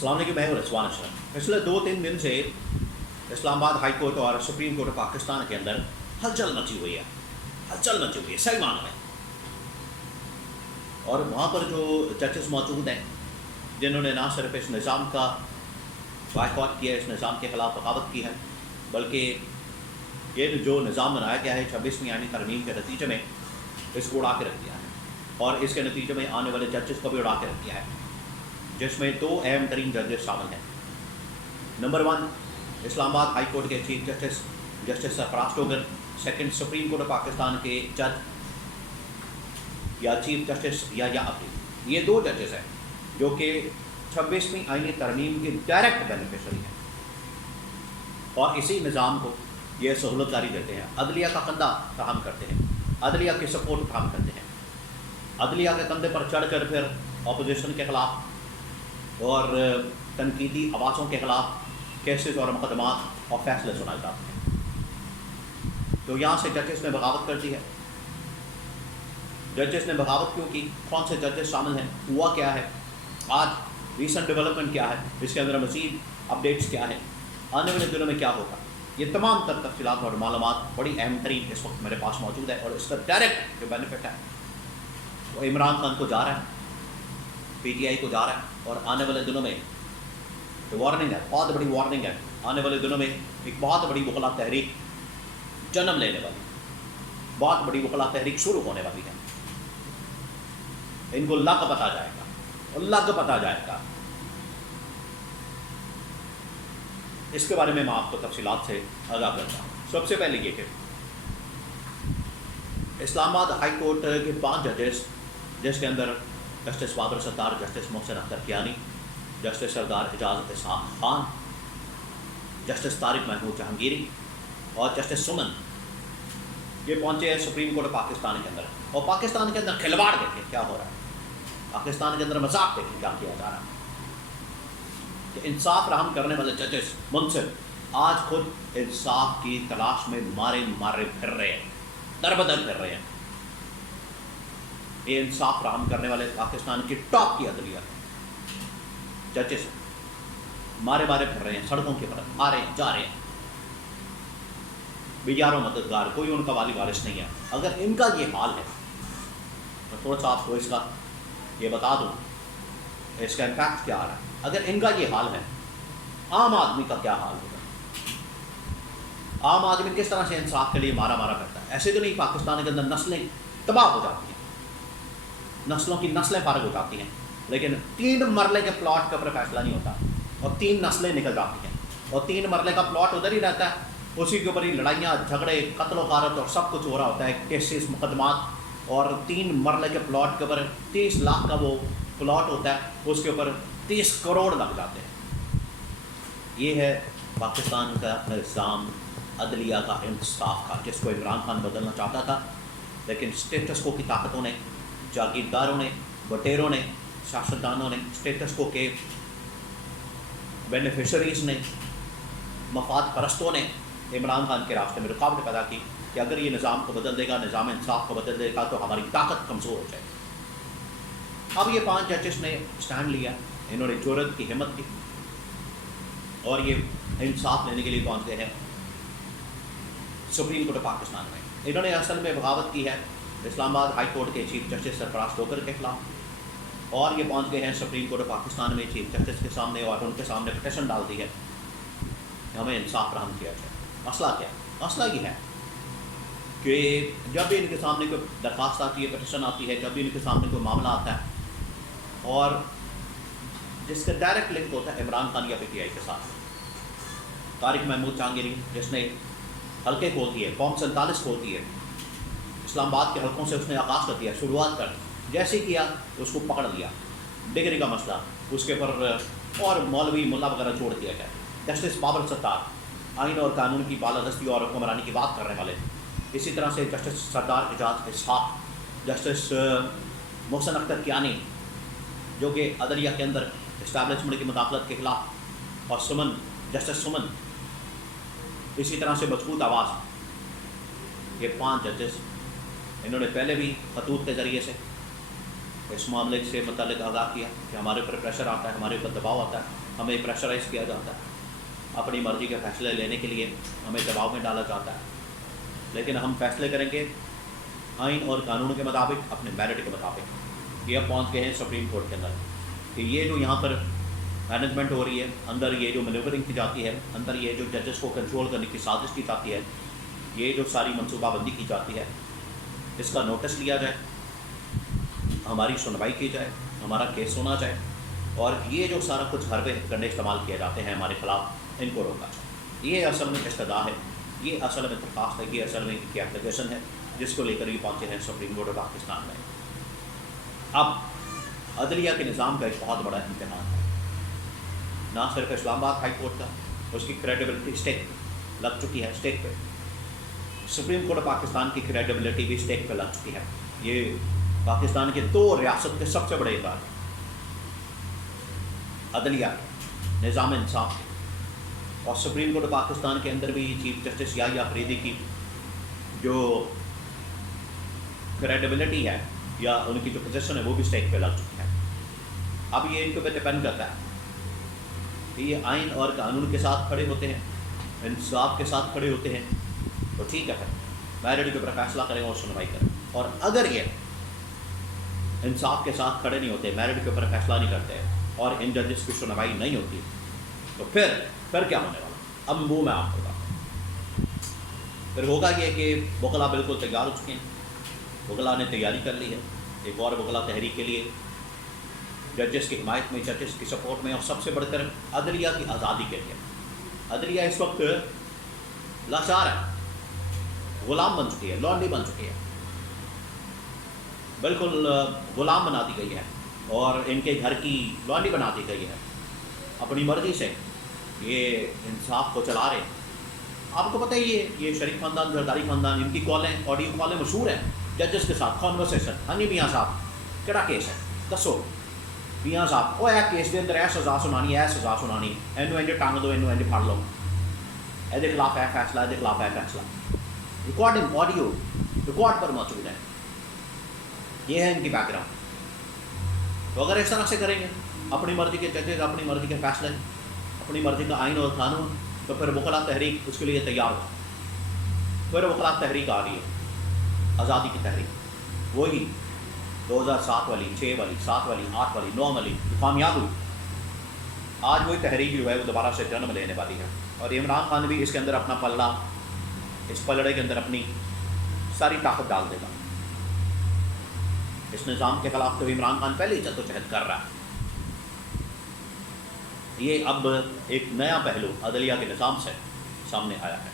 السلام علیکم، میں ہوں رضوان اشرف۔ پچھلے 2-3 دن سے اسلام آباد ہائی کورٹ اور سپریم کورٹ پاکستان کے اندر ہلچل مچی ہوئی ہے، صحیح معنوں میں۔ اور وہاں پر جو ججز موجود ہیں جنہوں نے نہ صرف اس نظام کا بائیکاٹ کیا، اس نظام کے خلاف بغاوت کی ہے، بلکہ یہ جو نظام بنایا گیا ہے 26ویں آئینی ترمیم کے نتیجے میں اس کو اڑا کے رکھ دیا ہے، اور اس کے نتیجے میں آنے والے ججز کو بھی اڑا کے رکھ دیا ہے، جس میں 2 اہم ترین ججز شامل ہیں۔ نمبر 1 اسلام آباد ہائی کورٹ کے چیف جسٹس سرفراز ٹوگر، سیکنڈ سپریم کورٹ پاکستان کے جج یا چیف جسٹس یا اپیل۔ یہ 2 ججز ہیں جو کہ 26ویں آئینی ترمیم کے ڈائریکٹ بینیفیشری ہیں، اور اسی نظام کو یہ سہولت کاری دیتے ہیں، عدلیہ کا کندھا فراہم کرتے ہیں، عدلیہ کی سپورٹ فراہم کرتے ہیں، عدلیہ کے کندھے پر چڑھ کر پھر اپوزیشن کے خلاف اور تنقیدی آوازوں کے خلاف کیسز اور مقدمات اور فیصلے سنائے جاتے ہیں۔ تو یہاں سے ججز نے بغاوت کر دی ہے۔ ججز نے بغاوت کیوں کی؟ کون سے ججز شامل ہیں؟ ہوا کیا ہے؟ آج ریسنٹ ڈیولپمنٹ کیا ہے؟ اس کے اندر مزید اپڈیٹس کیا ہیں؟ آنے والے دنوں میں کیا ہوگا؟ یہ تمام تر تفصیلات اور معلومات بڑی اہم ترین اس وقت میرے پاس موجود ہے، اور اس کا ڈائریکٹ جو بینیفٹ ہے وہ عمران خان کو جا رہا ہے، پی ٹی آئی کو جا رہا ہے، اور آنے والے دنوں میں وارننگ ہے، بہت بڑی وارننگ ہے، آنے والے دنوں میں ایک بہت بڑی وکلا تحریک جنم لینے والی، بہت بڑی وکلا تحریک شروع ہونے والی ہے۔ ان کو لگ پتا جائے گا، اس کے بارے میں آپ کو تفصیلات سے آگاہ کرتا ہوں۔ سب سے پہلے یہ کہ اسلام آباد ہائی کورٹ کے 5 ججز، جس کے اندر جسٹس بابر ستار، جسٹس محسن اختر کیانی، جسٹس سردار اعجاز اسحاق خان، جسٹس طارق محمود جہانگیری اور جسٹس سمن، یہ پہنچے ہیں سپریم کورٹ پاکستان کے اندر، اور پاکستان کے اندر کھلواڑ دیکھیں کیا ہو رہا ہے، پاکستان کے اندر مذاق دیکھیں کیا کیا جا رہا ہے، کہ انصاف فراہم کرنے والے ججز منصف آج خود انصاف کی تلاش میں مارے پھر رہے ہیں، در بدر پھر رہے ہیں۔ یہ انصاف فراہم کرنے والے پاکستان کی ٹاپ کی عدلیہ ججز مارے پھر رہے ہیں، سڑکوں کے پر آ رہے ہیں، جا رہے ہیں، بیچاروں مددگار، کوئی ان کا والی وارث نہیں ہے۔ اگر ان کا یہ حال ہے تو تھوڑا سا آپ کو اس کا یہ بتا دوں، اس کا امپیکٹ کیا آ رہا ہے۔ اگر ان کا یہ حال ہے، عام آدمی کا کیا حال ہوگا؟ عام آدمی کس طرح سے انصاف کے لیے مارا کرتا ہے؟ ایسے تو نہیں پاکستان کے اندر نسلیں تباہ ہو جاتی ہیں، نسلوں کی نسلیں فارغ ہو جاتی ہیں، لیکن 3 مرلے کے پلاٹ کے اوپر فیصلہ نہیں ہوتا، اور 3 نسلیں نکل جاتی ہیں، اور 3 مرلے کا پلاٹ ادھر ہی رہتا ہے، اسی کے اوپر ہی لڑائیاں جھگڑے قتل و غارت اور سب کچھ ہو رہا ہوتا ہے، کیسز مقدمات، اور 3 مرلے کے پلاٹ کے اوپر 30 لاکھ کا وہ پلاٹ ہوتا ہے، اس کے اوپر 30 کروڑ لگ جاتے ہیں۔ یہ ہے پاکستان کا نظام عدلیہ کا، انصاف کا، جس کو عمران خان بدلنا چاہتا تھا، لیکن اسٹیٹس کو کی طاقتوں نے، جاگیرداروں نے، بٹیروں نے، سیاستدانوں نے، اسٹیٹس کو کے بینیفیشریز نے، مفاد پرستوں نے عمران خان کے راستے میں رکاوٹ پیدا کی کہ اگر یہ نظام کو بدل دے گا، نظام انصاف کو بدل دے گا تو ہماری طاقت کمزور ہو جائے گی۔ اب یہ 5 ججز نے اسٹینڈ لیا، انہوں نے جرأت کی، ہمت کی، اور یہ انصاف لینے کے لیے پہنچ گئے ہیں سپریم کورٹ پاکستان میں۔ انہوں نے اصل میں بغاوت کی ہے اسلام آباد ہائی کورٹ کے چیف جسٹس سرفراز ٹوگر کے خلاف، اور یہ پہنچ گئے ہیں سپریم کورٹ پاکستان میں چیف جسٹس کے سامنے، اور ان کے سامنے پٹیشن ڈال دی ہے کہ ہمیں انصاف فراہم کیا جائے۔ مسئلہ کیا ہے؟ مسئلہ یہ ہے کہ جب بھی ان کے سامنے کوئی درخواست آتی ہے، پٹیشن آتی ہے، جب بھی ان کے سامنے کوئی معاملہ آتا ہے اور جس کا ڈائریکٹ لنک ہوتا ہے عمران خان یا پی ٹی آئی کے ساتھ، طارق محمود جہانگیری جس نے حلقے کھول دیے، فارم 47 کھول دیے، اسلام آباد کے حلقوں سے اس نے آغاز کر دیا، شروعات کر دی، جیسے ہی کیا اس کو پکڑ لیا، ڈگری کا مسئلہ، اس کے اوپر اور مولوی ملا وغیرہ چھوڑ دیا گیا۔ جسٹس بابر ستار آئین اور قانون کی بالادستی اور حکمرانی کی بات کرنے والے، اسی طرح سے جسٹس سردار اعجاز اسحاق، جسٹس محسن اختر کیانی جو کہ عدلیہ کے اندر اسٹیبلشمنٹ کی مداخلت کے خلاف، اور سمن، جسٹس سمن، اسی طرح سے مضبوط آواز، یہ 5 ججز انہوں نے پہلے بھی خطوط کے ذریعے سے اس معاملے سے متعلق آگاہ کیا کہ ہمارے اوپر پریشر آتا ہے، ہمارے اوپر دباؤ آتا ہے، ہمیں پریشرائز کیا جاتا ہے، اپنی مرضی کے فیصلے لینے کے لیے ہمیں دباؤ میں ڈالا جاتا ہے، لیکن ہم فیصلے کریں گے آئین اور قانون کے مطابق، اپنے میرٹ کے مطابق۔ یہ اب پہنچ گئے ہیں سپریم کورٹ کے اندر کہ یہ جو یہاں پر مینجمنٹ ہو رہی ہے، اندر یہ جو مینوورنگ کی جاتی ہے، اندر یہ جو ججز کو کنٹرول کرنے کی سازش کی جاتی ہے، یہ جو ساری منصوبہ بندی کی جاتی ہے، اس کا نوٹس لیا جائے، ہماری سنوائی کی جائے، ہمارا کیس سنا جائے، اور یہ جو سارا کچھ حربے کنڈے استعمال کیے جاتے ہیں ہمارے خلاف، ان کو روکا جائے۔ یہ اصل میں استدعا ہے، یہ اصل میں درخواست ہے، یہ اصل میں کی اپلیکیشن ہے، جس کو لے کر یہ پہنچے ہیں سپریم کورٹ آف پاکستان میں۔ اب عدلیہ کے نظام کا ایک بہت بڑا امتحان ہے، نہ صرف اسلام آباد ہائی کورٹ کا، اس کی کریڈیبلٹی اسٹیک پہ لگ چکی ہے، اسٹیک پہ سپریم کورٹ آف پاکستان کی کریڈیبلٹی بھی اسٹیک پہ لگ چکی ہے۔ یہ پاکستان کے 2 ریاست کے سب سے بڑے ادارے، عدلیہ کے، نظام انصاف کے، اور سپریم کورٹ آف پاکستان کے اندر بھی چیف جسٹس یحییٰ فریدی کی جو کریڈیبلٹی ہے یا ان کی جو پوزیشن ہے وہ بھی اسٹیک پہ لگ چکی ہے۔ اب یہ ان کے اوپر ڈپینڈ کرتا ہے کہ یہ آئین اور قانون کے ساتھ کھڑے ہوتے ہیں، انصاف کے ساتھ کھڑے ہوتے ہیں، تو ٹھیک ہے، پھر میرٹ کے اوپر فیصلہ کریں اور سنوائی کریں۔ اور اگر یہ انصاف کے ساتھ کھڑے نہیں ہوتے، میرٹ کے اوپر فیصلہ نہیں کرتے، اور ان ججز کی سنوائی نہیں ہوتی، تو پھر کیا ہونے والا؟ اب وہ میں آپ کو بتاتا ہوں۔ پھر ہوگا یہ کہ وکلاء بالکل تیار ہو چکے ہیں، وکلاء نے تیاری کر لی ہے ایک اور وکلاء تحریک کے لیے، ججز کی حمایت میں، ججز کی سپورٹ میں، اور سب سے بڑھ کر عدلیہ کی آزادی کے لیے۔ عدلیہ اس وقت لاچار ہے، غلام بن چکی ہے، لونڈی بن چکی ہے، بالکل غلام بنا دی گئی ہے، اور ان کے گھر کی لونڈی بنا دی گئی ہے، اپنی مرضی سے یہ انصاف کو چلا رہے ہیں۔ آپ کو پتہ ہی ہے یہ شریف خاندان، زرداری خاندان، ان کی کالیں، آڈیو کالیں مشہور ہیں ججز کے ساتھ، کانورسیشن، ہاں جی میاں صاحب کہڑا کیس ہے دسو، میاں صاحب وہ اے کیس کے اندر اے سزا سنانی، اے سزا سنانی، اینو انج ٹنگ دو، اینو انج پھڑ لو، یہ خلاف ہے فیصلہ، یہ خلاف ہے فیصلہ، ریکارڈنگ آڈیو ریکارڈ پر موجود ہے۔ یہ ہے ان کی بیک گراؤنڈ۔ تو اگر اس طرح سے کریں گے، اپنی مرضی کے ججز، اپنی مرضی کے فیصلے، اپنی مرضی کا آئین اور قانون، تو پھر وکلاء تحریک اس کے لیے تیار ہو۔ پھر وکلاء تحریک آ رہی ہے، آزادی کی تحریک، وہی 2007 والی، 6 والی، 7 والی، 8 والی، 9 والی کامیاب ہوئی۔ آج وہی تحریک جو ہے وہ دوبارہ سے جنم لینے والی ہے، اور عمران خان بھی اس کے اندر اپنا پلڑا، اس پلڑے کے اندر اپنی ساری طاقت ڈال دے گا۔ اس نظام کے خلاف تو عمران خان پہلے ہی جدوجہد کر رہا ہے۔ یہ اب ایک نیا پہلو عدلیہ کے نظام سے سامنے آیا ہے۔